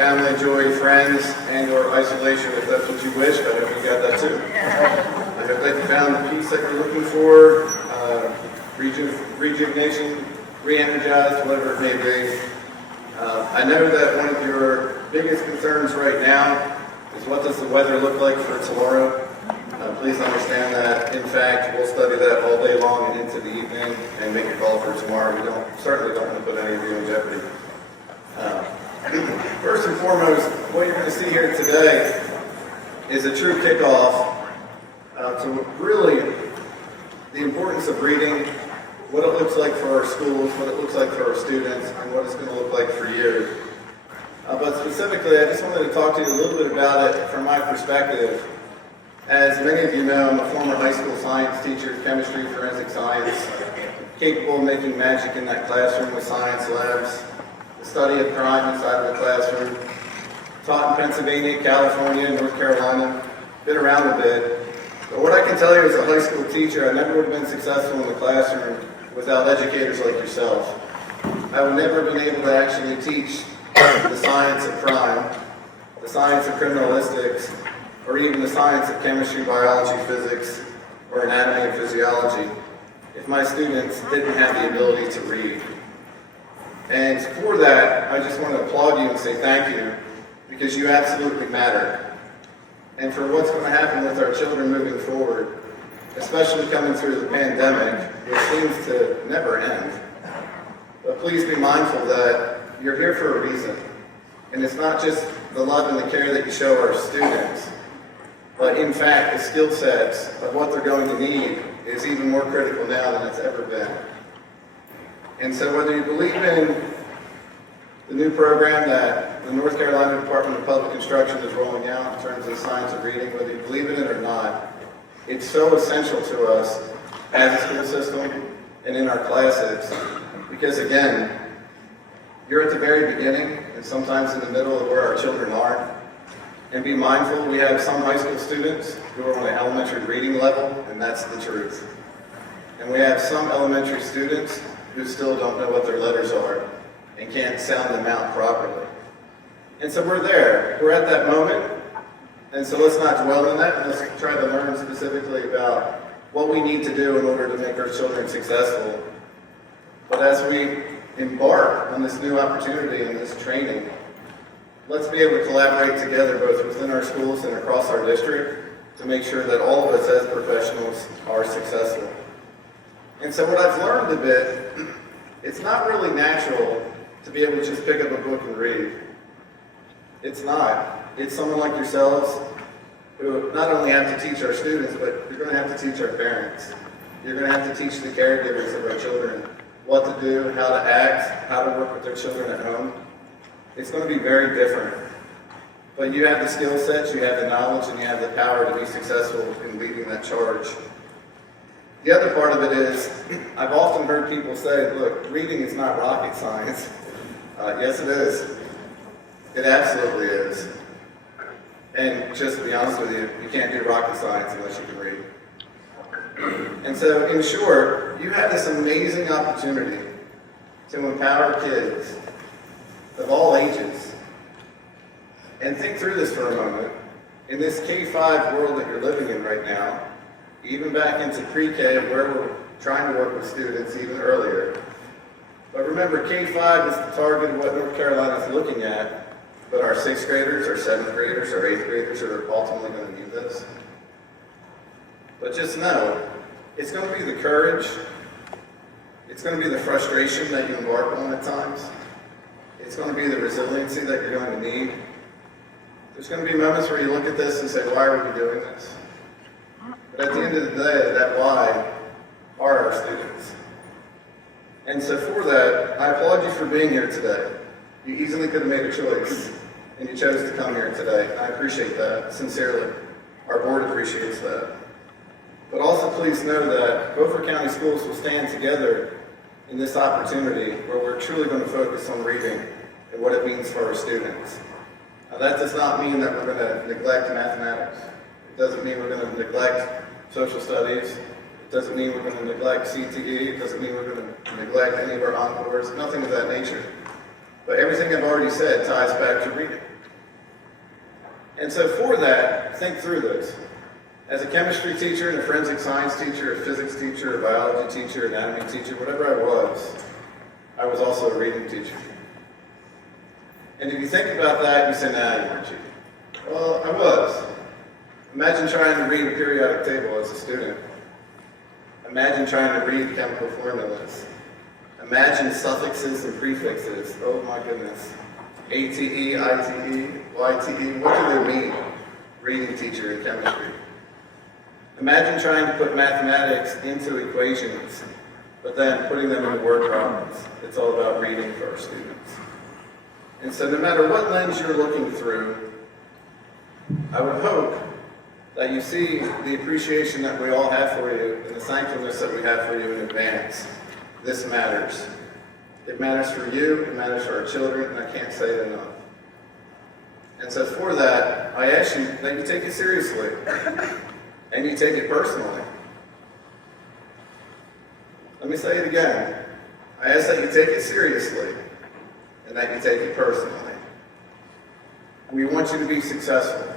family, joy, friends, and or isolation if that's what you wish. I hope you got that too. I hope that you found the peace that you're looking for, rejuvenation, re-energized, whatever it may be. I know that one of your biggest concerns right now is what does the weather look like for tomorrow. Please understand that, in fact, we'll study that all day long and into the evening and make a call for tomorrow. We certainly don't want to put any of you in jeopardy. First and foremost, what you're going to see here today is a true kickoff to really the importance of reading, what it looks like for our schools, what it looks like for our students, and what it's going to look like for you. But specifically, I just wanted to talk to you a little bit about it from my perspective. As many of you know, I'm a former high school science teacher, chemistry, forensic science, capable of making magic in that classroom with science labs, the study of crime inside of the classroom, taught in Pennsylvania, California, North Carolina, been around a bit. But what I can tell you as a high school teacher, I never would have been successful in the classroom without educators like yourself. I would never have been able to actually teach the science of crime, the science of criminalistics, or even the science of chemistry, biology, physics, or anatomy and physiology if my students didn't have the ability to read. And for that, I just want to applaud you and say thank you, because you absolutely matter. And for what's going to happen with our children moving forward, especially coming through the pandemic, which seems to never end. But please be mindful that you're here for a reason. And it's not just the love and the care that you show our students, but in fact, the skill sets of what they're going to need is even more critical now than it's ever been. And so whether you believe in the new program that the North Carolina Department of Public Instruction is rolling out in terms of science of reading, whether you believe in it or not, it's so essential to us as a school system and in our classes, because again, you're at the very beginning and sometimes in the middle of where our children are. And be mindful, we have some high school students who are on an elementary reading level, and that's the truth. And we have some elementary students who still don't know what their letters are and can't sound them out properly. And so we're there. We're at that moment. And so let's not dwell on that, and let's try to learn specifically about what we need to do in order to make our children successful. But as we embark on this new opportunity and this training, let's be able to collaborate together both within our schools and across our district to make sure that all of us as professionals are successful. And so what I've learned a bit, it's not really natural to be able to just pick up a book and read. It's not. It's someone like yourselves who not only have to teach our students, but you're going to have to teach our parents. You're going to have to teach the caregivers of our children what to do, how to act, how to work with their children at home. It's going to be very different. But you have the skill sets, you have the knowledge, and you have the power to be successful in leading that charge. The other part of it is, I've often heard people say, look, reading is not rocket science. Yes, it is. It absolutely is. And just to be honest with you, you can't do rocket science unless you can read. And so, in short, you have this amazing opportunity to empower kids of all ages. And think through this for a moment. In this K-5 world that you're living in right now, even back into pre-K, where we're trying to work with students even earlier. But remember, K-5 is the target of what North Carolina is looking at, but our 6th graders, our 7th graders, our 8th graders are ultimately going to need this. But just know, it's going to be the courage, it's going to be the frustration that you embark on at times, it's going to be the resiliency that you're going to need. There's going to be moments where you look at this and say, why are we doing this? But at the end of the day, that why are our students. And so for that, I applaud you for being here today. You easily could have made a choice, and you chose to come here today. I appreciate that, sincerely. Our board appreciates that. But also please know that Beaufort County Schools will stand together in this opportunity where we're truly going to focus on reading and what it means for our students. Now that does not mean that we're going to neglect mathematics. It doesn't mean we're going to neglect social studies. It doesn't mean we're going to neglect CTE. It doesn't mean we're going to neglect any of our encores, nothing of that nature. But everything I've already said ties back to reading. And so for that, think through this. As a chemistry teacher, and a forensic science teacher, a physics teacher, a biology teacher, anatomy teacher, whatever I was also a reading teacher. And if you think about that, you say, nah, you weren't cheating. Well, I was. Imagine trying to read a periodic table as a student. Imagine trying to read chemical formulas. Imagine suffixes and prefixes. Oh my goodness. ATE, ITE, YTE, what do they mean? Reading teacher in chemistry. Imagine trying to put mathematics into equations, but then putting them into word problems. It's all about reading for our students. And so no matter what lens you're looking through, I would hope that you see the appreciation that we all have for you and the thankfulness that we have for you in advance. This matters. It matters for you, it matters for our children, and I can't say it enough. And so for that, I ask you that you take it seriously, and you take it personally. Let me say it again. I ask that you take it seriously, and that you take it personally. We want you to be successful.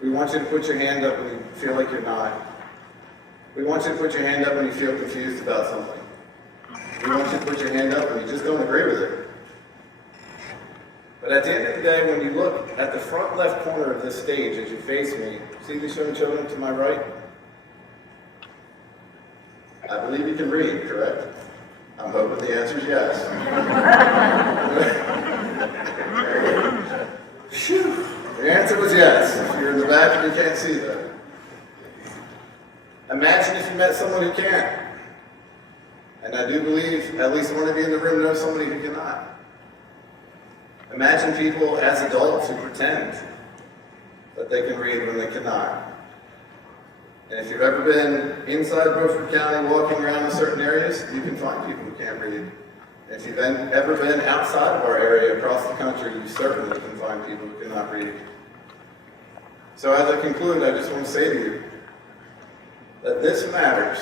We want you to put your hand up when you feel like you're not. We want you to put your hand up when you feel confused about something. We want you to put your hand up when you just don't agree with it. But at the end of the day, when you look at the front left corner of this stage as you face me, see these young children to my right? I believe you can read, correct? I'm hoping the answer is yes. Phew. The answer was yes. If you're in the back, you can't see that. Imagine if you met someone who can't. And I do believe at least one of you in the room knows somebody who cannot. Imagine people as adults who pretend that they can read when they cannot. And if you've ever been inside Beaufort County walking around in certain areas, you can find people who can't read. And if you've ever been outside of our area across the country, you certainly can find people who cannot read. So as I conclude, I just want to say to you that this matters.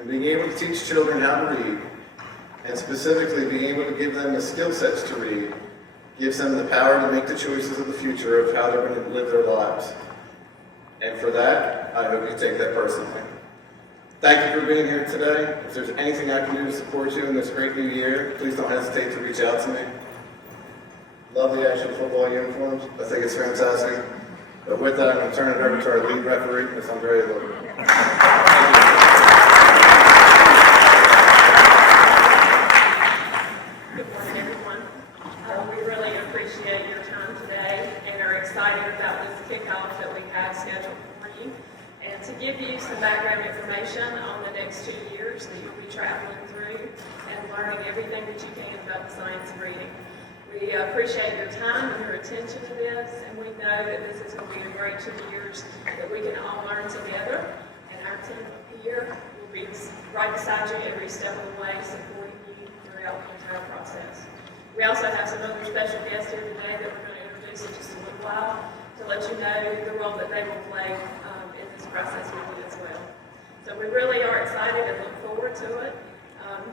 And being able to teach children how to read, and specifically being able to give them the skill sets to read, gives them the power to make the choices of the future of how they're going to live their lives. And for that, I hope you take that personally. Thank you for being here today. If there's anything I can do to support you in this great new year, please don't hesitate to reach out to me. Love the action football uniforms. I think it's fantastic. But with that, I'm going to turn it over to our lead referee, Ms. Andrea Little. Good morning, everyone. We really appreciate your time today and are excited about this kickoff that we have scheduled for you. And to give you some background information on the next 2 years that you'll be traveling through and learning everything that you can about the science of reading. We appreciate your time and your attention to this, and we know that this is going to be a great 2 years that we can all learn together. And our team here will be right beside you every step of the way, supporting you throughout the entire process. We also have some other special guests here today that we're going to introduce in just a little while to let you know the role that they will play in this process with you as well. So we really are excited and look forward to it.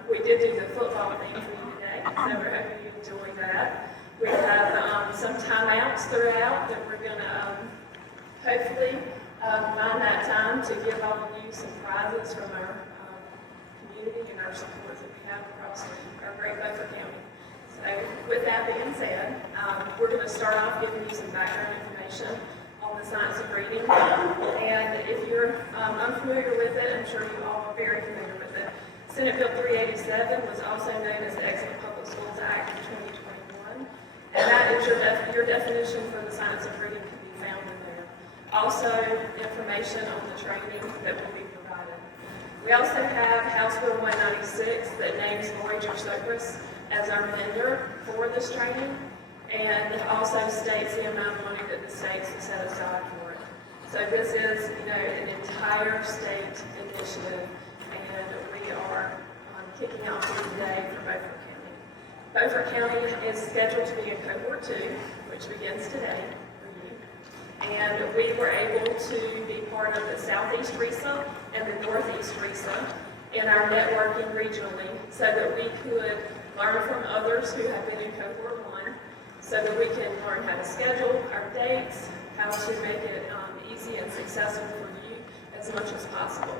We did do the football theme for you today, so we're hoping you enjoy that. We have some timeouts throughout that we're going to hopefully find that time to give all of you some prizes from our community and our support that we have across our great Beaufort County. So with that being said, we're going to start off giving you some background information on the science of reading. And if you're unfamiliar with it, I'm sure you all are very familiar with it. Senate Bill 387 was also known as the Excellent Public Schools Act of 2021. And that is your definition for the science of reading can be found in there. Also, information on the training that will be provided. We also have House Bill 196 that names Lori Sokras as our vendor for this training, and also states the amount of money that the states have set aside for it. So this is, an entire state initiative, and we are kicking off here today for Beaufort County. Beaufort County is scheduled to be in Cohort 2, which begins today for you. And we were able to be part of the Southeast RESA and the Northeast RESA in our networking regionally so that we could learn from others who have been in Cohort 1, so that we can learn how to schedule our dates, how to make it easy and successful for you as much as possible.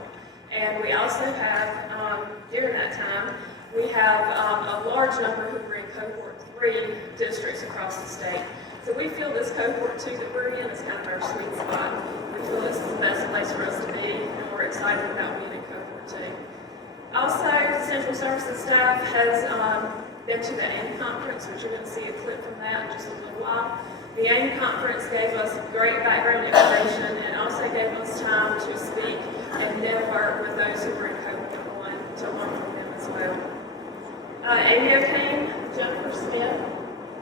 And we also have, during that time, we have a large number who are in Cohort 3 districts across the state. So we feel this Cohort 2 that we're in is kind of our sweet spot. We feel this is the best place for us to be, and we're excited about being in Cohort 2. Also, the Central Services staff has been to the AIM conference, which you're going to see a clip from that in just a little while. The AIM conference gave us great background information and also gave us time to speak and network with those who were in Cohort 1 to learn from them as well. Amy O'Kane, Jennifer Smith,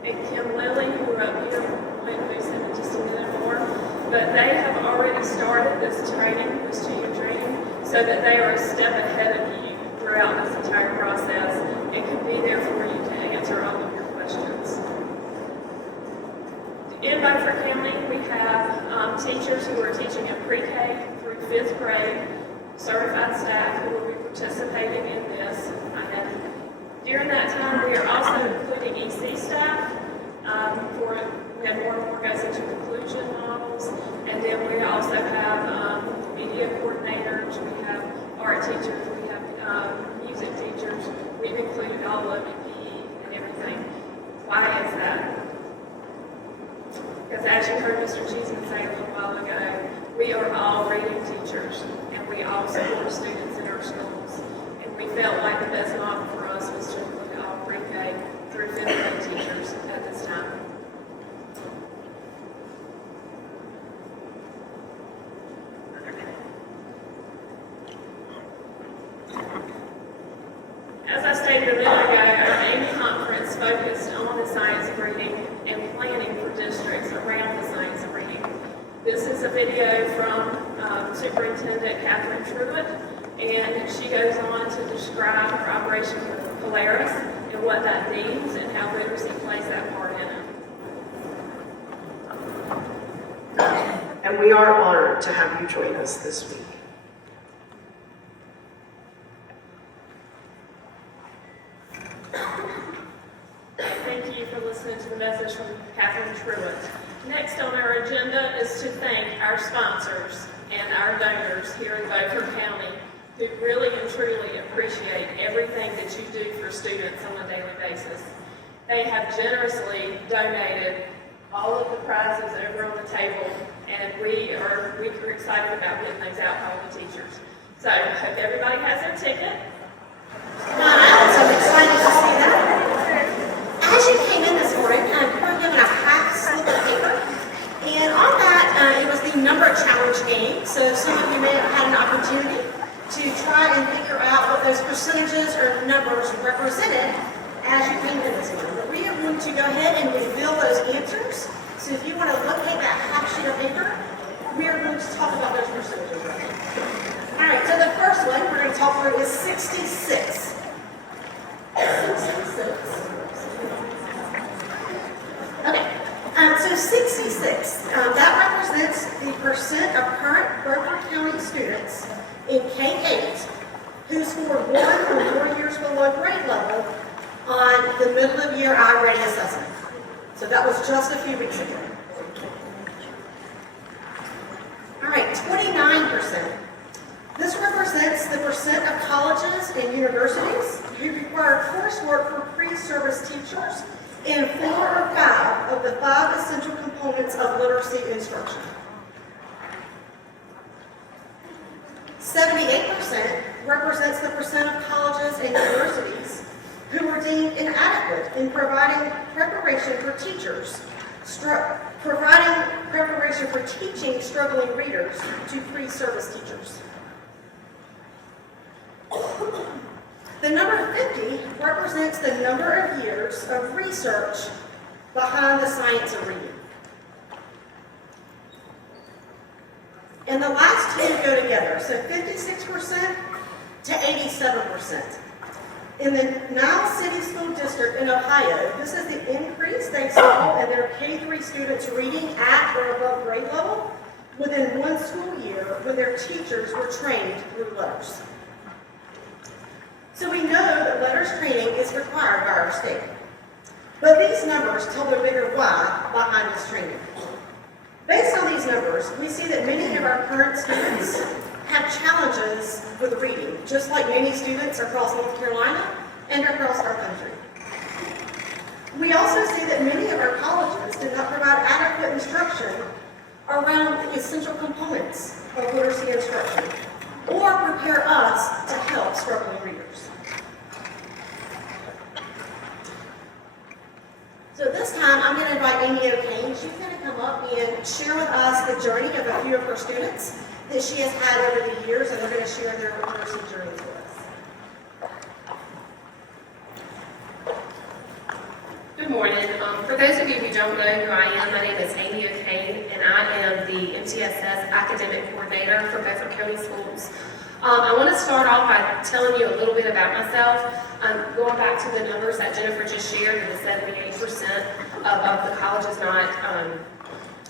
and Kim Lilly, who are up here, we'll introduce them in just a minute more. But they have already started this training, this 2-year training, so that they are a step ahead of you throughout this entire process and can be there for you to answer all of your questions. In Beaufort County, we have teachers who are teaching in pre-K through 5th grade, certified staff who will be participating in this. And during that time, we are also including EC staff for more and more goes into inclusion models. And then we also have media coordinators, we have art teachers, we have music teachers. We've included all of PE and everything. Why is that? Because as you heard Mr. Cheeseman say a little while ago, we are all reading teachers, and we all support students in our schools. And we felt like the best model for us was to include all pre-K through 5th grade teachers at this time. As I stated a minute ago, our AIM conference focused on the science of reading and planning for districts around the science of reading. This is a video from Superintendent Catherine Truitt, and she goes on to describe her operation with LETRS and what that means and how literacy plays that part in it. And we are honored to have you join us this week. Thank you for listening to the message from Catherine Truitt. Next on our agenda is to thank our sponsors and our donors here in Beaufort County who really and truly appreciate everything that you do for students on a daily basis. They have generously donated all of the prizes over on the table, and we're excited about getting those out to all the teachers. So I hope everybody has their ticket. So I'm excited to see that. As you came in this morning, you were given a half slip of paper, and on that, it was the number challenge game. So some of you may have had an opportunity to try and figure out what those percentages or numbers represented as you came in this morning. But we are going to go ahead and reveal those answers. So if you want to locate that half sheet of paper, we are going to talk about those percentages right now. All right, so the first one we're going to talk through is 66. 66. Okay, so 66, that represents the percent of current Beaufort County students in K-8 who scored 1 or more years below grade level on the middle of year I-Ready assessment. So that was just a few weeks ago. All right, 29%. This represents the percent of colleges and universities who require coursework for pre-service teachers in 4 or 5 of the 5 essential components of literacy instruction. 78% represents the percent of colleges and universities who were deemed inadequate in providing preparation for teachers, providing preparation for teaching struggling readers to pre-service teachers. The number 50 represents the number of years of research behind the science of reading. And the last two go together, so 56% to 87%. In the Niles City School District in Ohio, this is the increase they saw in their K-3 students reading at or above grade level within 1 school year when their teachers were trained through LETRS. So we know that LETRS training is required by our state. But these numbers tell the bigger why behind this training. Based on these numbers, we see that many of our current students have challenges with reading, just like many students across North Carolina and across our country. We also see that many of our colleges do not provide adequate instruction around the essential components of literacy instruction, or prepare us to help struggling readers. So this time, I'm going to invite Amy O'Kane. She's going to come up and share with us the journey of a few of her students that she has had over the years, and they're going to share their literacy journeys with us. Good morning. For those of you who don't know who I am, my name is Amy O'Kane, and I am the MTSS Academic Coordinator for Beaufort County Schools. I want to start off by telling you a little bit about myself. Going back to the numbers that Jennifer just shared, that the 78% of the colleges not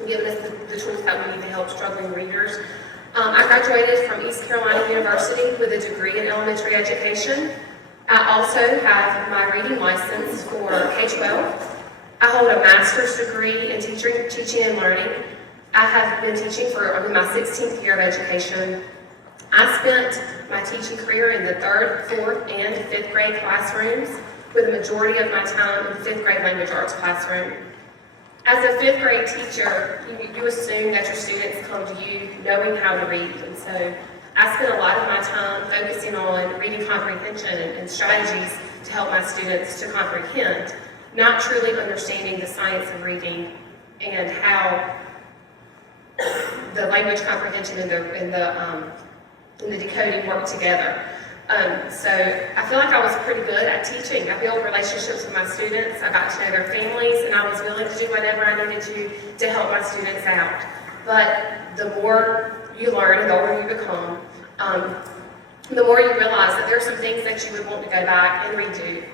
giving us the tools that we need to help struggling readers. I graduated from East Carolina University with a degree in elementary education. I also have my reading license for K-12. I hold a master's degree in teaching and learning. I have been teaching for my 16th year of education. I spent my teaching career in the 3rd, 4th, and 5th grade classrooms, with a majority of my time in the 5th grade language arts classroom. As a 5th grade teacher, you assume that your students come to you knowing how to read, and so I spent a lot of my time focusing on reading comprehension and strategies to help my students to comprehend, not truly understanding the science of reading and how the language comprehension and the decoding work together. So I feel like I was pretty good at teaching. I built relationships with my students. I got to know their families, and I was willing to do whatever I needed to help my students out. But the more you learn and the older you become, the more you realize that there are some things that you would want to go back and redo.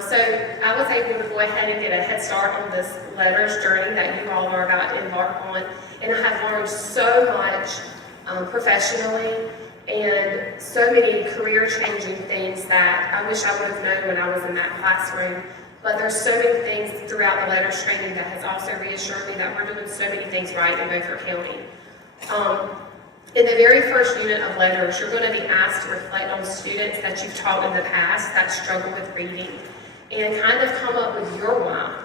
So I was able to go ahead and get a head start on this LETRS journey that you all are about to embark on, and I have learned so much professionally, and so many career-changing things that I wish I would have known when I was in that classroom. But there's so many things throughout the LETRS training that has also reassured me that we're doing so many things right in Beaufort County. In the very first unit of LETRS, you're going to be asked to reflect on students that you've taught in the past that struggle with reading, and kind of come up with your why.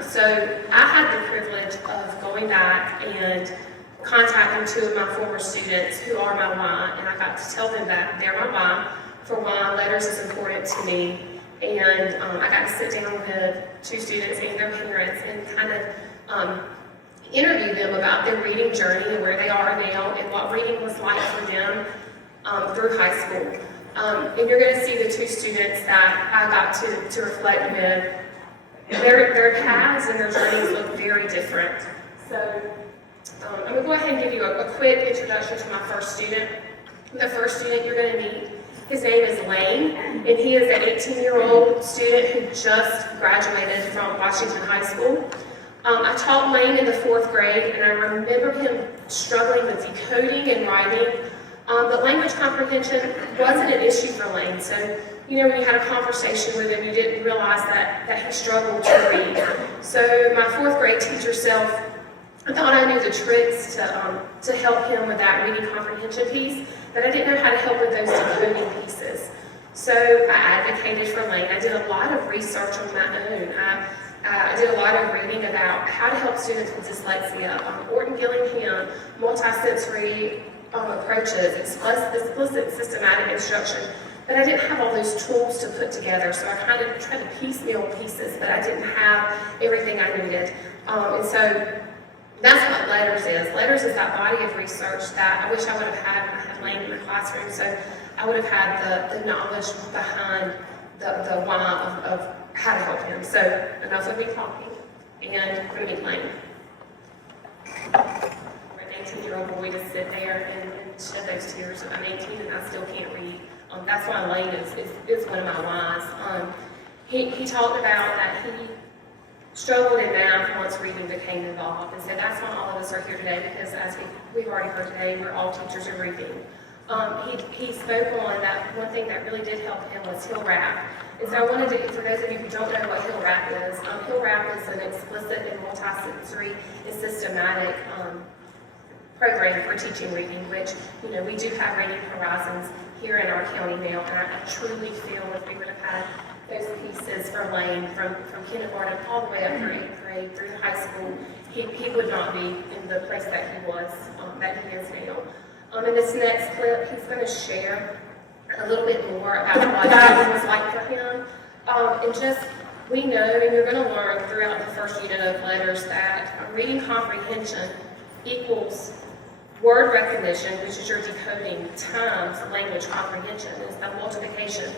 So I had the privilege of going back and contacting 2 of my former students who are my why, and I got to tell them that they're my why for why LETRS is important to me. And I got to sit down with 2 students and their parents and kind of interview them about their reading journey and where they are now and what reading was like for them through high school. And you're going to see the 2 students that I got to reflect with. Their paths and their journeys look very different. So I'm going to go ahead and give you a quick introduction to my first student. The first student you're going to meet, his name is Lane, and he is an 18-year-old student who just graduated from Washington High School. I taught Lane in the 4th grade, and I remember him struggling with decoding and writing, but language comprehension wasn't an issue for Lane. So, you know, when you had a conversation with him, you didn't realize that he struggled to read. So my 4th grade teacher self, I thought I knew the tricks to help him with that reading comprehension piece, but I didn't know how to help with those decoding pieces. So I advocated for Lane. I did a lot of research on my own. I did a lot of reading about how to help students with dyslexia, Orton Gillingham, multisensory approaches, explicit systematic instruction. But I didn't have all those tools to put together, so I kind of tried to piecemeal pieces, but I didn't have everything I needed. And so that's what LETRS is. LETRS is that body of research that I wish I would have had when I had Lane in the classroom, so I would have had the knowledge behind the why of how to help him. So enough of me talking, and we're going to meet Lane. For an 18-year-old boy to sit there and shed those tears. I'm 18 and I still can't read. That's why Lane is one of my whys. He talked about that he struggled in math once reading became involved, and so that's why all of us are here today, because as we've already heard today, we're all teachers of reading. He spoke on that one thing that really did help him was he'll rap. And so I wanted to, for those of you who don't know what Hill Rap is, Hill Rap is an explicit and multisensory and systematic program for teaching reading, which, you know, we do have Reading Horizons here in our county now, and I truly feel if we would have had those pieces for Lane from kindergarten all the way up through 8th grade, through high school, he would not be in the place that he was, that he is now. In this next clip, he's going to share a little bit more about what it was like for him. And just, we know, and you're going to learn throughout the first unit of letters, that reading comprehension equals word recognition, which is your decoding, times language comprehension. It's the multiplication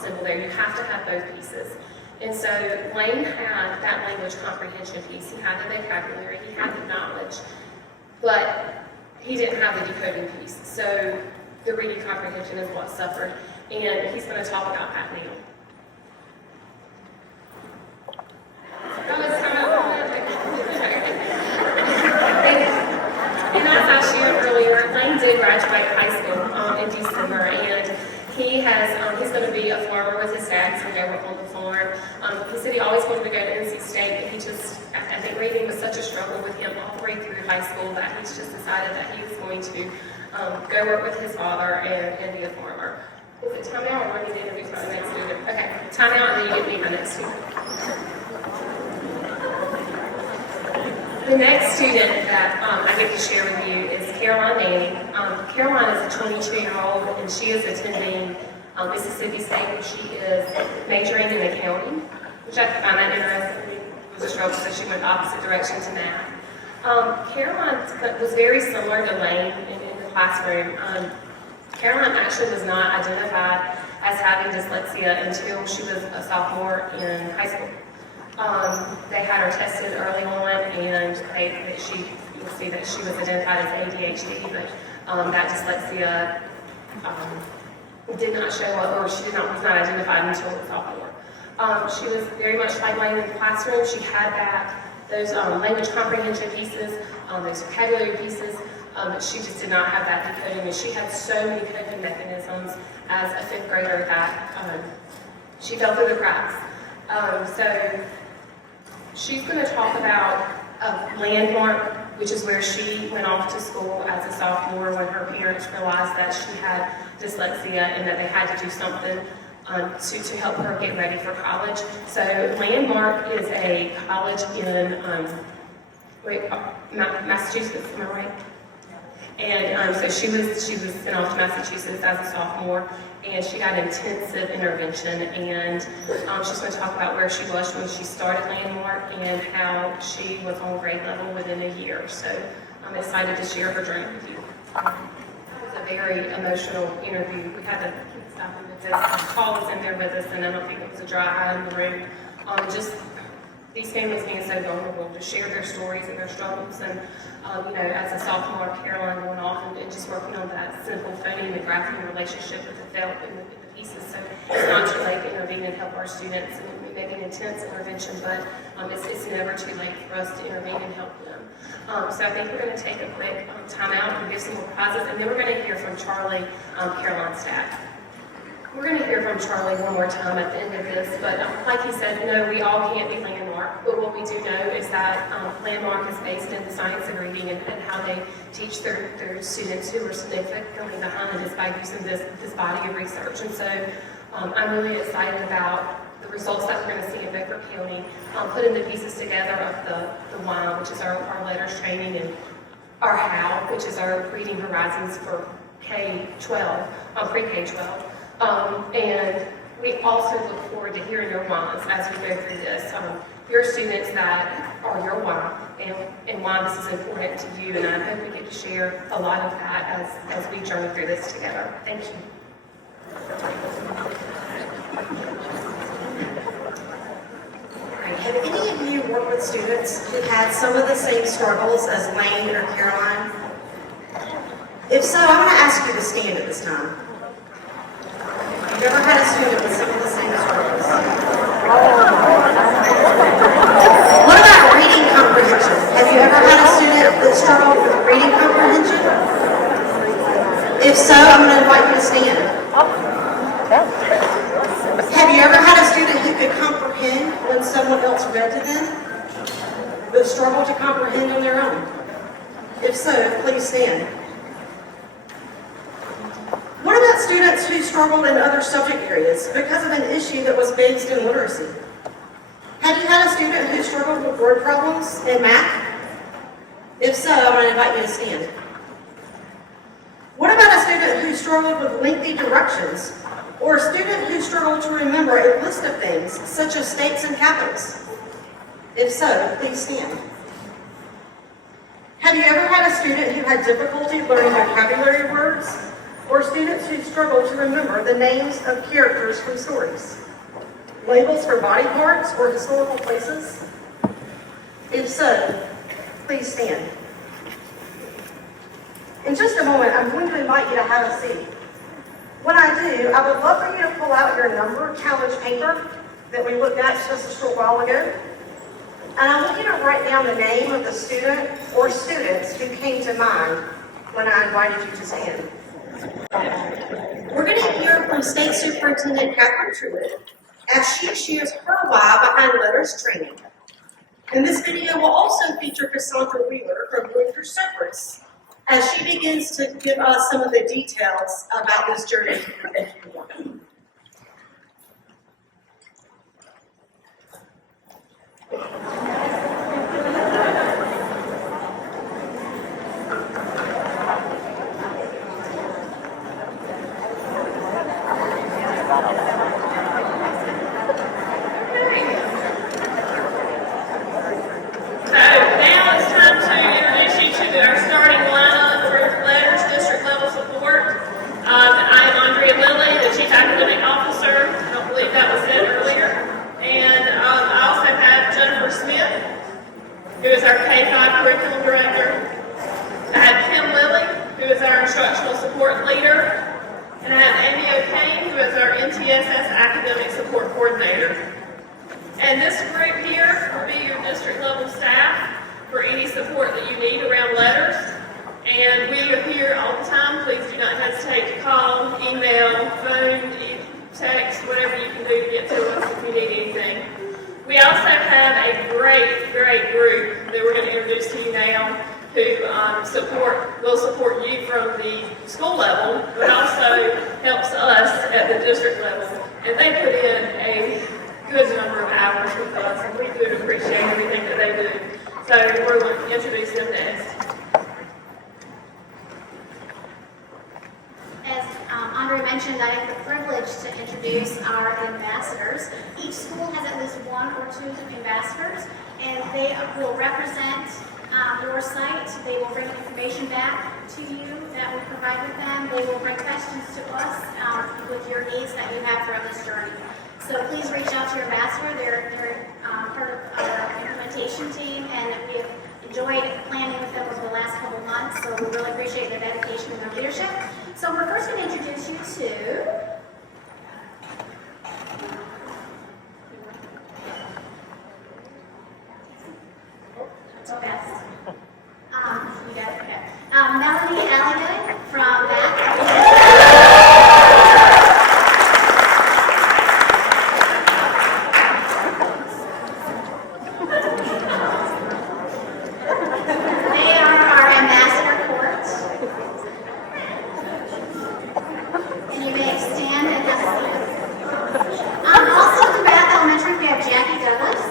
symbol there. You have to have both pieces. And so Lane had that language comprehension piece. He had the vocabulary, he had the knowledge, but he didn't have the decoding piece. So the reading comprehension is what suffered, and he's going to talk about that now. And as I shared earlier, Lane did graduate high school in December, and he's going to be a farmer with his dad. He's going to go work on the farm. He said he always wanted to go to NC State, but he just, I think reading was such a struggle with him all the way through high school that he's just decided that he was going to go work with his father and be a farmer. Is it time out, or do you need to introduce my next student? Okay, time out, and then you get me my next student. The next student that I get to share with you is Caroline Manning. Caroline is a 22-year-old, and she is attending Mississippi State, where she is majoring in accounting, which I find that interesting. It was a struggle, so she went the opposite direction to math. Caroline was very similar to Lane in the classroom. Caroline actually was not identified as having dyslexia until she was a sophomore in high school. They had her tested early on, and you'll see that she was identified as ADHD, but that dyslexia did not show up, or was not identified until a sophomore. She was very much like Lane in the classroom. She had those language comprehension pieces, those vocabulary pieces. She just did not have that decoding, and she had so many coping mechanisms as a 5th grader that she fell through the cracks. So she's going to talk about Landmark, which is where she went off to school as a sophomore when her parents realized that she had dyslexia and that they had to do something to help her get ready for college. So Landmark is a college in Massachusetts, am I right? And so she was sent off to Massachusetts as a sophomore, and she got intensive intervention, and she's going to talk about where she was when she started Landmark and how she was on grade level within a year. So I'm excited to share her journey with you. It was a very emotional interview. We had to stop in with this. Paul was in there with us, and I don't think it was a dry eye in the room. Just these families being so vulnerable to share their stories and their struggles, and as a sophomore, Caroline going off and just working on that simple phoneme and graphing relationship with the felt and the pieces. So it's not too late to intervene and help our students, and we make an intense intervention, but it's never too late for us to intervene and help them. So I think we're going to take a quick time out and give some more prizes, and then we're going to hear from Charlie, Caroline's dad. We're going to hear from Charlie one more time at the end of this, but like he said, no, we all can't be Landmark, but what we do know is that Landmark is based in the science of reading and how they teach their students who are significantly behind is by using this body of research. And so I'm really excited about the results that we're going to see in Beaufort County, putting the pieces together of the why, which is our letters training, and our how, which is our reading horizons for K-12, pre-K-12. And we also look forward to hearing your whys as we go through this. Your students that are your why and why this is important to you, and I hope we get to share a lot of that as we journey through this together. Thank you. Right. Have any of you worked with students who had some of the same struggles as Lane or Caroline? If so, I'm going to ask you to stand at this time. Have you ever had a student with some of the same struggles? What about reading comprehension? Have you ever had a student that struggled with reading comprehension? If so, I'm going to invite you to stand. Have you ever had adults read to them, but struggled to comprehend on their own? If so, please stand. What about students who struggled in other subject areas because of an issue that was based in literacy? Have you had a student who struggled with word problems in math? If so, I want to invite you to stand. What about a student who struggled with lengthy directions, or a student who struggled to remember a list of things, such as states and capitals? If so, please stand. Have you ever had a student who had difficulty learning vocabulary words, or students who struggled to remember the names of characters from stories, labels for body parts, or historical places? If so, please stand. In just a moment, I'm going to invite you to have a seat. When I do, I would love for you to pull out your number challenge paper that we looked at just a short while ago. And I want you to write down the name of the student or students who came to mind when I invited you to stand. We're going to hear from State Superintendent Catherine Truitt as she shares her why behind LETRS training. And this video will also feature Cassandra Wheeler from Luther Cypress as she begins to give us some of the details about this journey. who is our K-5 curriculum director. I have Kim Lilly, who is our instructional support leader. And I have Amy O'Kane, who is our MTSS academic support coordinator. And this group here will be your district level staff for any support that you need around LETRS. And we are here all the time. Please do not hesitate to call, email, phone, text, whatever you can do to get to us if you need anything. We also have a great group that we're going to introduce to you now who will support you from the school level, but also helps us at the district level. And they put in a good number of hours with us, and we do appreciate everything that they do. So we're going to introduce them next. As Andre mentioned, I have the privilege to introduce our ambassadors. Each school has at least one or two ambassadors, and they will represent your site. They will bring information back to you that we provide with them. They will bring questions to us with your needs that you have throughout this journey. So please reach out to your ambassador. They're part of our implementation team, and we have enjoyed planning with them over the last couple of months, so we really appreciate their dedication and their leadership. So we're first going to introduce you to you got it, okay. Melanie Alligan from They are our ambassador court. And you may stand and have a seat. Also from Bath Elementary, we have Jackie Douglas.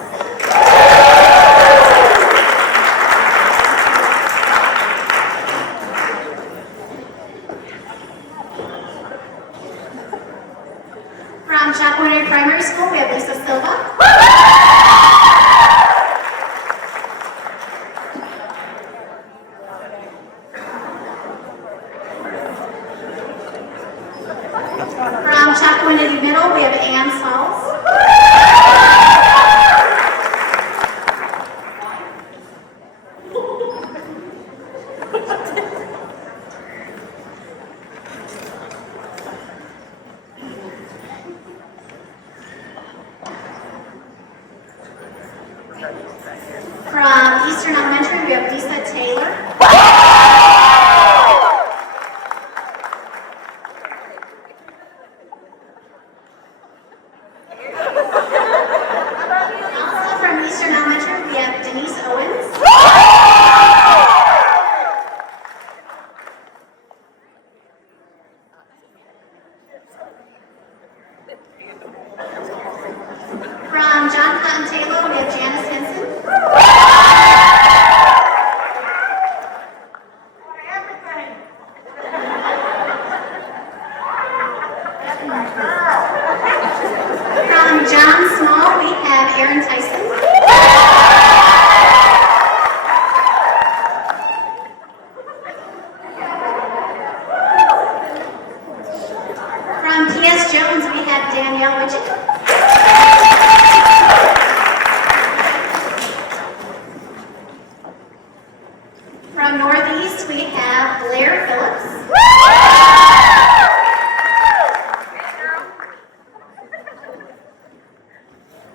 From Northeast, we have Blair Phillips.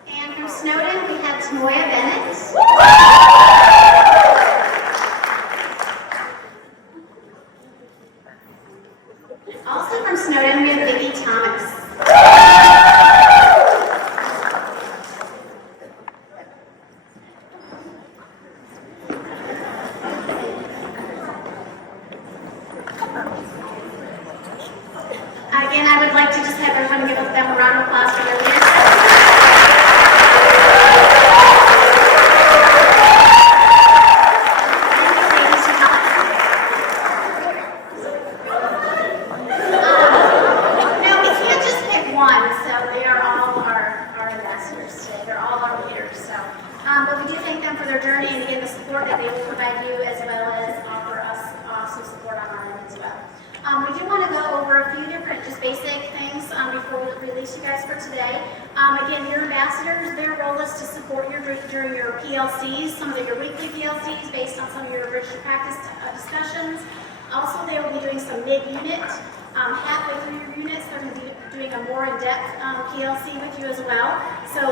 And from Snowden, we have Tanoya Bennett. Also from Snowden, we have Vicki Thomas. Again, I would like to just have everyone give them a round of applause for their leadership. No, we can't just pick one, so they are all our ambassadors today. They're all our leaders. So, but we do thank them for their journey and again the support that they will provide you as well as offer us some support on our end as well. We do want to go over a few different just basic things before we release you guys for today. Again, your ambassadors, their role is to support you during your PLCs, some of your weekly PLCs based on some of your bridge to practice discussions. Also, they will be doing some mid-unit. Halfway through your units, they're going to be doing a more in-depth PLC with you as well. So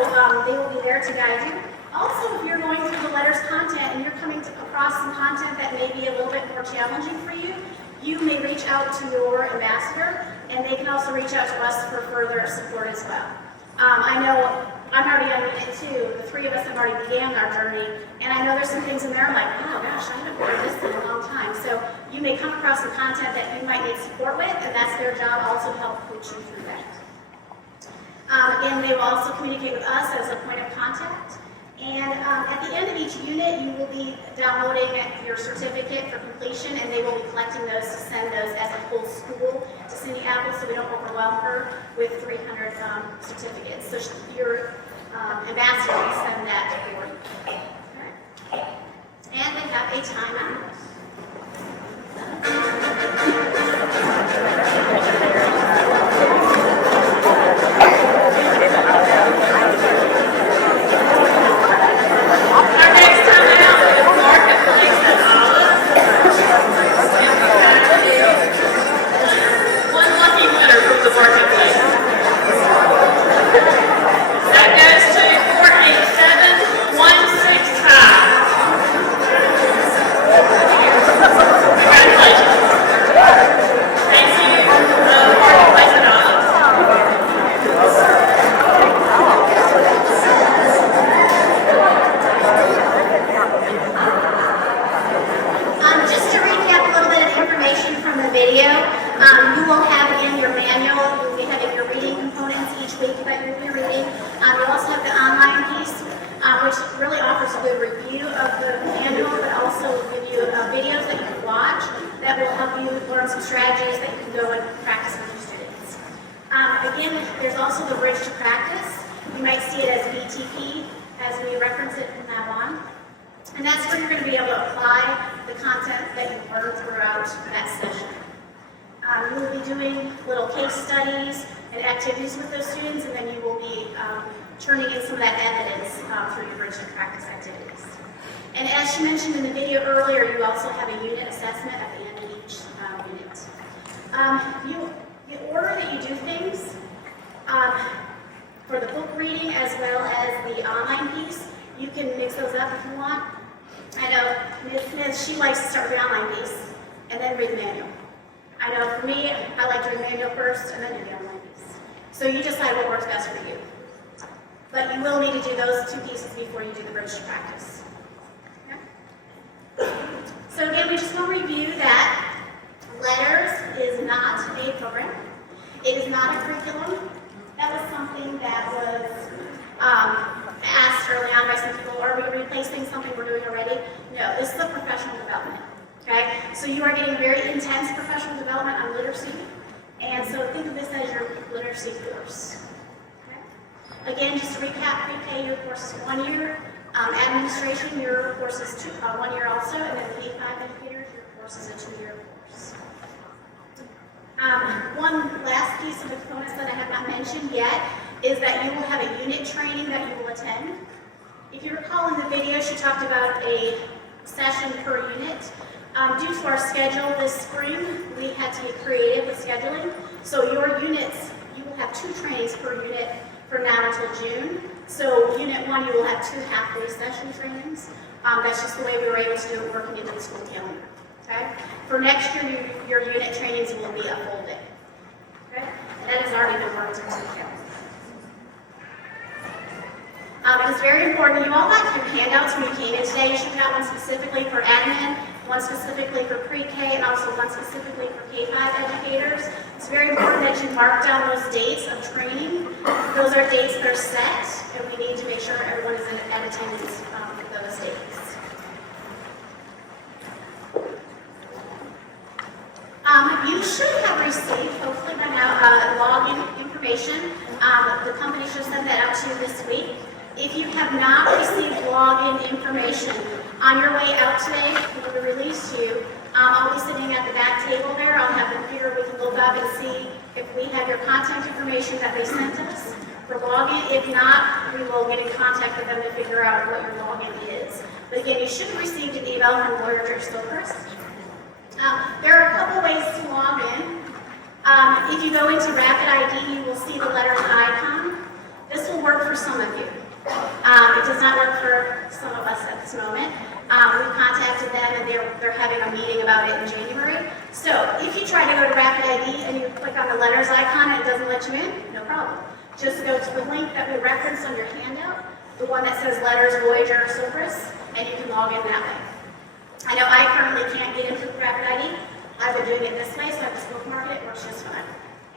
they will be there to guide you. Also, if you're going through the letters content and you're coming across some content that may be a little bit more challenging for you, you may reach out to your ambassador, and they can also reach out to us for further support as well. I know I'm already on unit 2. The three of us have already began our journey, and I know there's some things in there I'm like, oh gosh, I haven't read this in a long time. So you may come across some content that you might need support with, and that's their job also to help coach you through that. Again, they will also communicate with us as a point of contact. And at the end of each unit, you will be downloading your certificate for completion, and they will be collecting those to send those as a whole school to Cindy Apple so we don't overwhelm her with 300 certificates. So your ambassador will send that for you. Right. And we have a timeout. Turning in some of that evidence through your bridge and practice activities. And as she mentioned in the video earlier, you also have a unit assessment at the end of each unit. The order that you do things for the book reading as well as the online piece, you can mix those up if you want. I know Ms. Smith, she likes to start with the online piece and then read the manual. I know for me, I like to read the manual first and then do the online piece. So you decide what works best for you. But you will need to do those two pieces before you do the bridge to practice. Okay? So again, we just want to review that LETRS is not a program. It is not a curriculum. That was something that was asked early on by some people, are we replacing something we're doing already? No, this is a professional development. Okay? So you are getting very intense professional development on literacy. And so think of this as your literacy course. Again, just to recap, pre-K, your course is 1 year. Administration, your course is 1 year also. And then K-5 educators, your course is a 2-year course. One last piece of the components that I have not mentioned yet is that you will have a unit training that you will attend. If you recall in the video, she talked about a session per unit. Due to our schedule this spring, we had to get creative with scheduling. So your units, you will have 2 trainings per unit from now until June. So unit 1, you will have 2 half-day session trainings. That's just the way we were able to do it working into the school calendar. Okay? For next year, your unit trainings will be a full day. Okay? And that has already been worked into the calendar. It's very important. You all got your handouts when you came in today. You should have got one specifically for admin, one specifically for pre-K, and also one specifically for K-5 educators. It's very important that you mark down those dates of training. Those are dates that are set, and we need to make sure everyone is at attendance for those dates. You should have received, hopefully by now, login information. The company should send that out to you this week. If you have not received login information, on your way out today, when we release you, I'll be sitting at the back table there. I'll have the computer, we can look up and see if we have your contact information that they sent us for login. If not, we will get in contact with them to figure out what your login is. But again, you should have received an email from Lawyer George Silvers. There are a couple ways to log in. If you go into Rapid ID, you will see the LETRS icon. This will work for some of you. It does not work for some of us at this moment. We contacted them and they're having a meeting about it in January. So if you try to go to Rapid ID and you click on the LETRS icon and it doesn't let you in, no problem. Just go to the link that we referenced on your handout, the one that says LETRS, Voyager, or Silvers, and you can log in that way. I know I currently can't get into Rapid ID. I've been doing it this way, so I just bookmark it. It works just fine.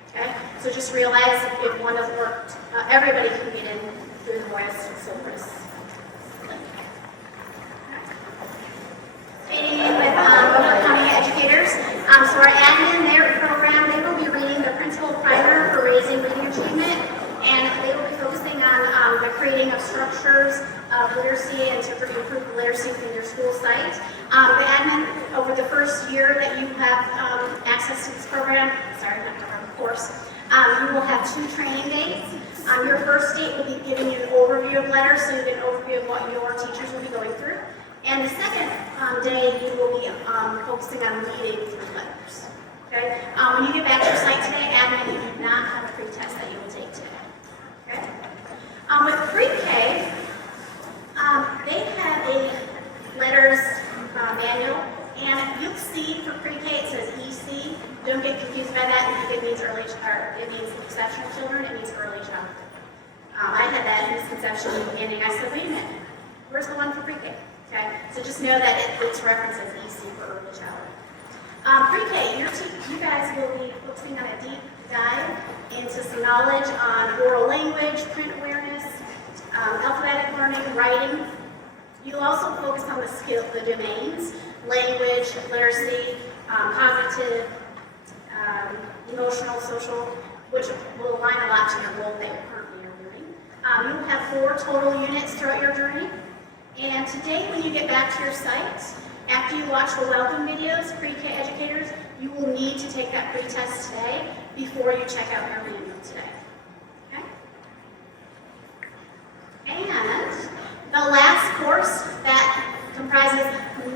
Okay? So just realize if one doesn't work, everybody can get in through the Voice Silvers link. Meeting with overcoming educators. So our admin, their program, they will be reading the principal primer for raising reading achievement, and they will be focusing on the creating of structures of literacy and to improve literacy within your school site. The admin, over the first year that you have access to this program, course, you will have 2 training days. Your first date will be giving you an overview of LETRS, so you get an overview of what your teachers will be going through. And the second day, you will be focusing on leading through LETRS. Okay? When you get back to your site today, admin, you do not have a pre-test that you will take today. Okay? With pre-K, they have a LETRS manual, and you'll see for pre-K it says EC. Don't get confused by that. It means it means exceptional children. It means early childhood. I had that misconception in the beginning. I said, wait a minute, where's the one for pre-K? Okay, so just know that it's referenced as EC for early childhood. Pre-K, you guys will be focusing on a deep dive into some knowledge on oral language, print awareness, alphabetic learning, writing. You'll also focus on the domains, language, literacy, cognitive, emotional, social, which will align a lot to your role that you're currently doing. You will have 4 total units throughout your journey. And today, when you get back to your site, after you watch the welcome videos, pre-K educators, you will need to take that pre-test today before you check out your manual today. Okay? And the last course that comprises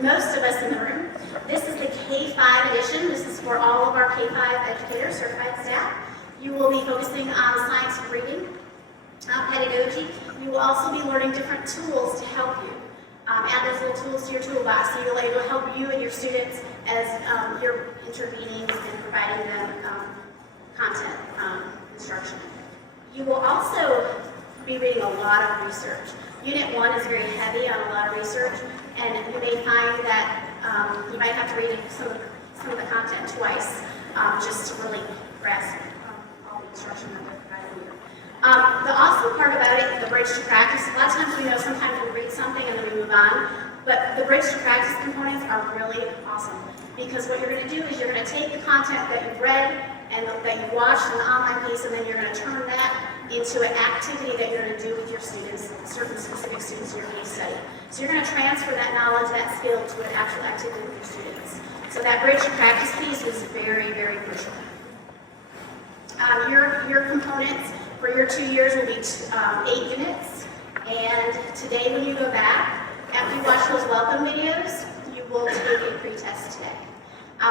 most of us in the room, this is the K-5 edition. This is for all of our K-5 educators, certified staff. You will be focusing on science of reading, pedagogy. You will also be learning different tools to help you. Add those little tools to your toolbox so you'll be able to help you and your students as you're intervening and providing them content instruction. You will also be reading a lot of research. Unit 1 is very heavy on a lot of research, and you may find that you might have to read some of the content twice just to really grasp all the instruction that we're providing you. The awesome part about it, the bridge to practice, a lot of times we know sometimes we read something and then we move on, but the bridge to practice components are really awesome because what you're going to do is you're going to take the content that you've read and that you've watched in the online piece, and then you're going to turn that into an activity that you're going to do with your students, certain specific students in your case study. So you're going to transfer that knowledge, that skill to an actual activity with your students. So that bridge to practice piece is very, very crucial. Your components for your 2 years will be 8 units, and today when you go back, After you watch those welcome videos, you will take a pre-test today.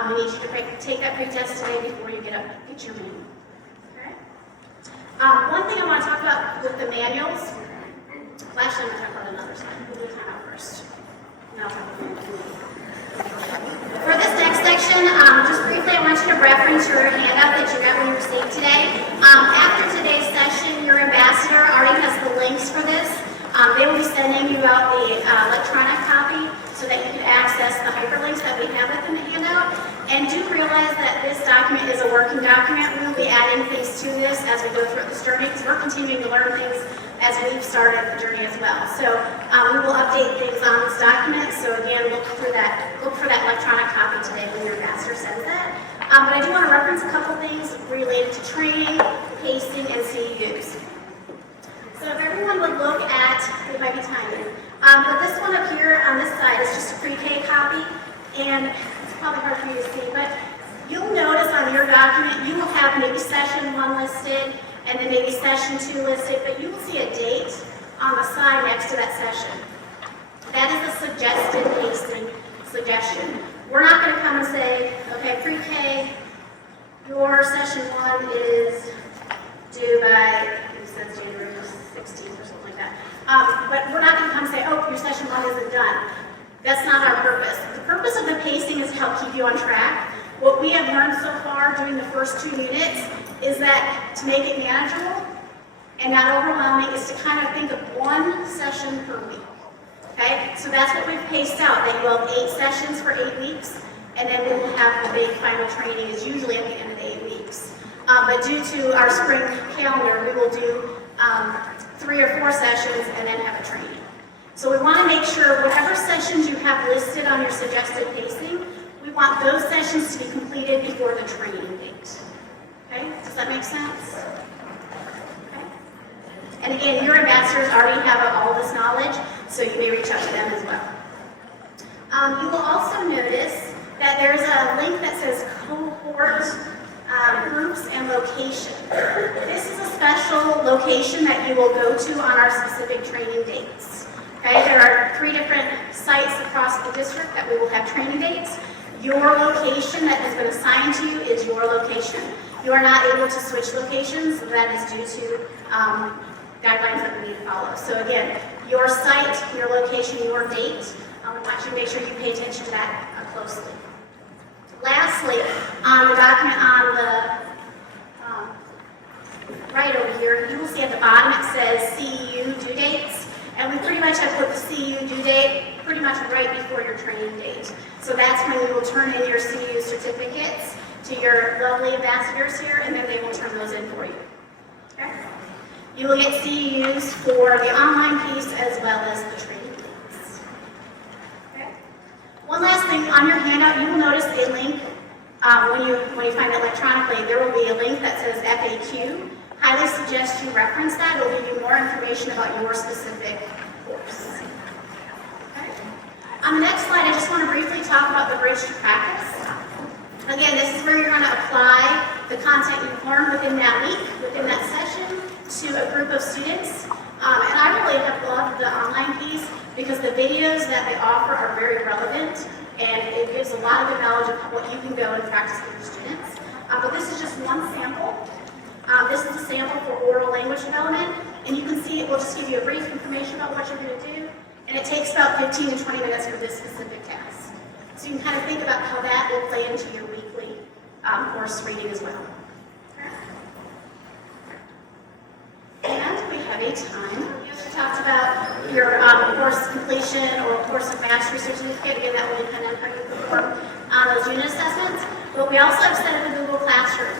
We need you to take that pre-test today before you get your manual. Okay? One thing I want to talk about with the manuals, well, actually, I'm going to talk about another slide. We'll do time out first. No. For this next section, just briefly, I want you to reference your handout that you got when you received today. After today's session, your ambassador already has the links for this. They will be sending you out the electronic copy so that you can access the hyperlinks that we have within the handout. And do realize that this document is a working document. We will be adding things to this as we go through this journey because we're continuing to learn things as we've started the journey as well. So we will update things on this document. So again, look for that electronic copy today when your ambassador sends that. But I do want to reference a couple things related to training, pacing, and CEUs. So if everyone would look at, it might be timing, but this one up here on this side is just a pre-K copy, and it's probably hard for you to see, but you'll notice on your document, you will have maybe session 1 listed, and then maybe session 2 listed, but you will see a date on the side next to that session. That is a suggested pacing suggestion. We're not going to come and say, okay, pre-K, your session 1 is due by, it says January 16th or something like that. But we're not going to come and say, oh, your session 1 isn't done. That's not our purpose. The purpose of the pacing is to help keep you on track. What we have learned so far during the first 2 units is that to make it manageable and not overwhelming is to kind of think of 1 session per week. Okay? So that's what we've paced out, that you have 8 sessions for 8 weeks, and then we will have the big final training is usually at the end of the 8 weeks. But due to our spring calendar, we will do 3 or 4 sessions and then have a training. So we want to make sure whatever sessions you have listed on your suggested pacing, we want those sessions to be completed before the training date. Okay? Does that make sense? Okay. And again, your ambassadors already have all this knowledge, so you may reach out to them as well. You will also notice that there's a link that says Cohort groups and location. This is a special location that you will go to on our specific training dates. Okay, there are 3 different sites across the district that we will have training dates. Your location that has been assigned to you is your location. You are not able to switch locations. That is due to guidelines that we need to follow. So again, your site, your location, your date. I want you to make sure you pay attention to that closely. Lastly, on the document on the right over here, you will see at the bottom it says CEU due dates, and we pretty much have put the CEU due date pretty much right before your training date. So that's when you will turn in your CEU certificates to your lovely ambassadors here, and then they will turn those in for you. Okay? You will get CEUs for the online piece as well as the training dates. Okay? One last thing, on your handout, you will notice a link, when you find it electronically, there will be a link that says FAQ. Highly suggest you reference that. It will give you more information about your specific course. Okay. On the next slide, I just want to briefly talk about the bridge to practice. Again, this is where you're going to apply the content you've learned within that week, within that session, to a group of students. And I really have loved the online piece because the videos that they offer are very relevant, and it gives a lot of good knowledge of what you can go and practice with your students. But this is just one sample. This is a sample for oral language development, and you can see it will just give you a brief information about what you're going to do, and it takes about 15 to 20 minutes for this specific task. So you can kind of think about how that will play into your weekly course reading as well. And we have a time. We talked about your course completion or course of mastery certificate. Again, that will depend on how you perform on those unit assessments. But we also have set up a Google Classroom.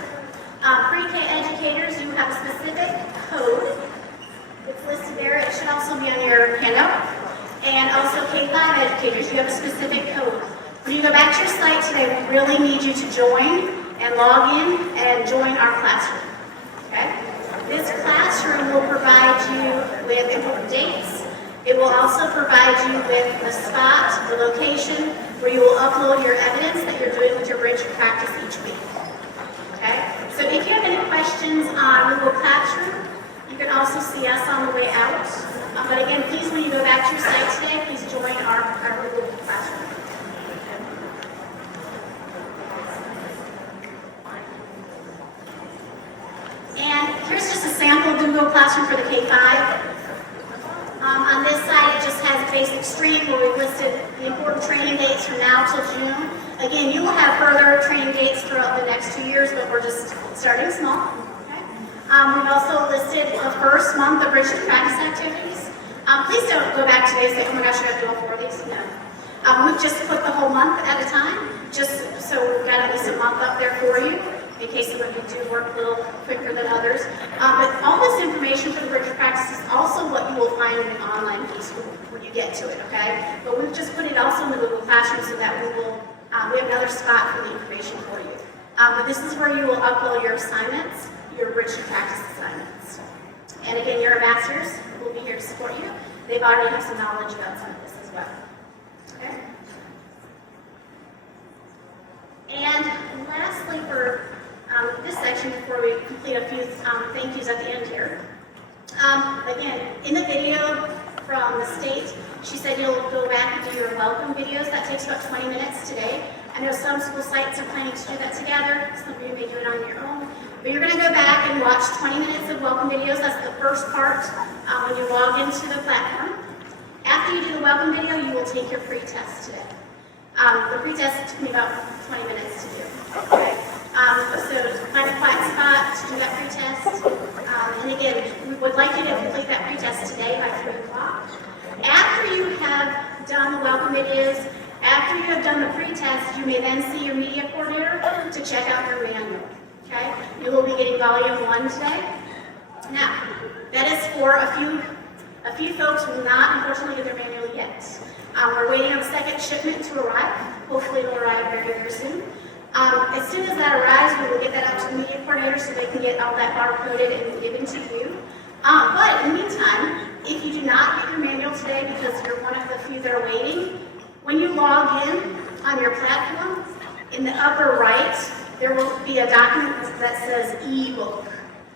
Pre-K educators, you have a specific code. It's listed there. It should also be on your handout. And also K-5 educators, you have a specific code. When you go back to your site today, we really need you to join and log in and join our classroom. Okay? This classroom will provide you with important dates. It will also provide you with the spot, the location, where you will upload your evidence that you're doing with your bridge practice each week. Okay? So if you have any questions on Google Classroom, you can also see us on the way out. But again, please, when you go back to your site today, please join our Google Classroom. And here's just a sample Google Classroom for the K-5. On this side, it just has basic stream where we've listed the important training dates from now till June. Again, you will have further training dates throughout the next 2 years, but we're just starting small. Okay? We've also listed the first month of registered practice activities. Please don't go back today and say, oh my gosh, I have to do all 4 of these. No. We've just put the whole month at a time, just so we've got at least a month up there for you, in case some of you do work a little quicker than others. But all this information for the registered practice is also what you will find in the online school when you get to it, okay? But we've just put it also in the Google Classroom so that we have another spot for the information for you. But this is where you will upload your assignments, your registered practice assignments. And again, your ambassadors will be here to support you. They've already have some knowledge about some of this as well. Okay? And lastly, for this section, before we complete a few thank yous at the end here. Again, in the video from the state, she said you'll go back and do your welcome videos. That takes about 20 minutes today. I know some school sites are planning to do that together. Some of you may do it on your own. But you're going to go back and watch 20 minutes of welcome videos. That's the first part when you log into the platform. After you do the welcome video, you will take your pre-test today. The pre-test took me about 20 minutes to do. Okay? So find a quiet spot to do that pre-test. And again, we would like you to complete that pre-test today by 3 o'clock. After you have done the welcome videos, after you have done the pre-test, you may then see your media coordinator to check out your manual. Okay? You will be getting volume 1 today. Now, that is for a few folks who will not unfortunately get their manual yet. We're waiting on the second shipment to arrive. Hopefully it will arrive very, very soon. As soon as that arrives, we will get that out to the media coordinator so they can get all that bar-coded and given to you. But in the meantime, if you do not get your manual today because you're one of the few that are waiting, when you log in on your platform, in the upper right, there will be a document that says e-book.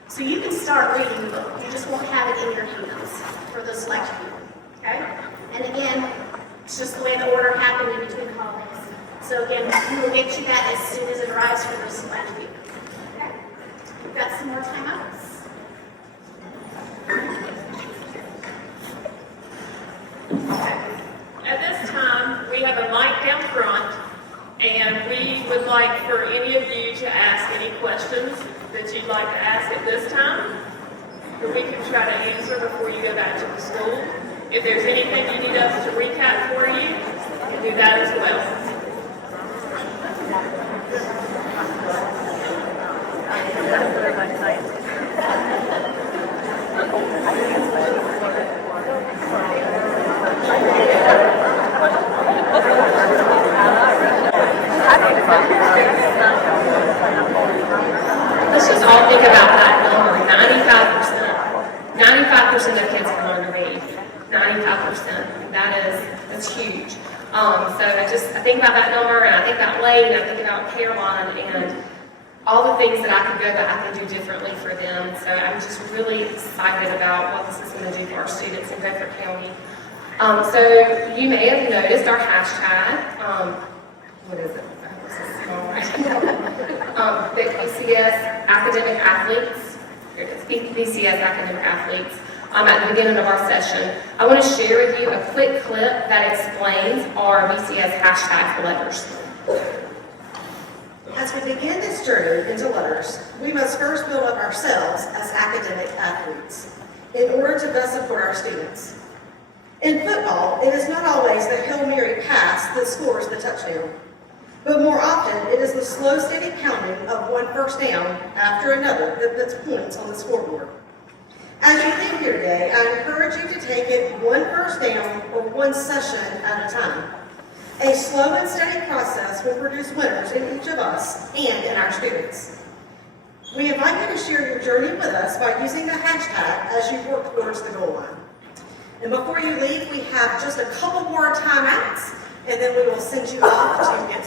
So you can start reading the book. You just won't have it in your hands for the select people. Okay? And again, it's just the way the order happened in between the holidays. So again, we will get you that as soon as it arrives for the select week. Okay? We've got some more timeouts. At this time, we have a mic down front, and we would like for any of you to ask any questions that you'd like to ask at this time, that we can try to answer before you go back to the school. If there's anything you need us to recap for you, you can do that as well. Let's just all think about that number, 95%. 95% of kids can learn to read. 95%. That's huge. So I think about that number, and I think about Lane, I think about Caroline, and all the things that I could go back and do differently for them. So I'm just really excited about what this is going to do for our students in Beaufort County. So you may have noticed our hashtag. What is it? BCS Academic Athletes. Here it is, BCS Academic Athletes. At the beginning of our session, I want to share with you a quick clip that explains our BCS hashtag for LETRS. As we begin this journey into LETRS, we must first build up ourselves as academic athletes in order to best support our students. In football, it is not always the Hail Mary pass that scores the touchdown, but more often it is the slow, steady pounding of one first down after another that puts points on the scoreboard. As you leave here today, I encourage you to take it one first down or one session at a time. A slow and steady process will produce winners in each of us and in our students. We invite you to share your journey with us by using the hashtag as you work towards the goal line. And before you leave, we have just a couple more timeouts, and then we will send you off to get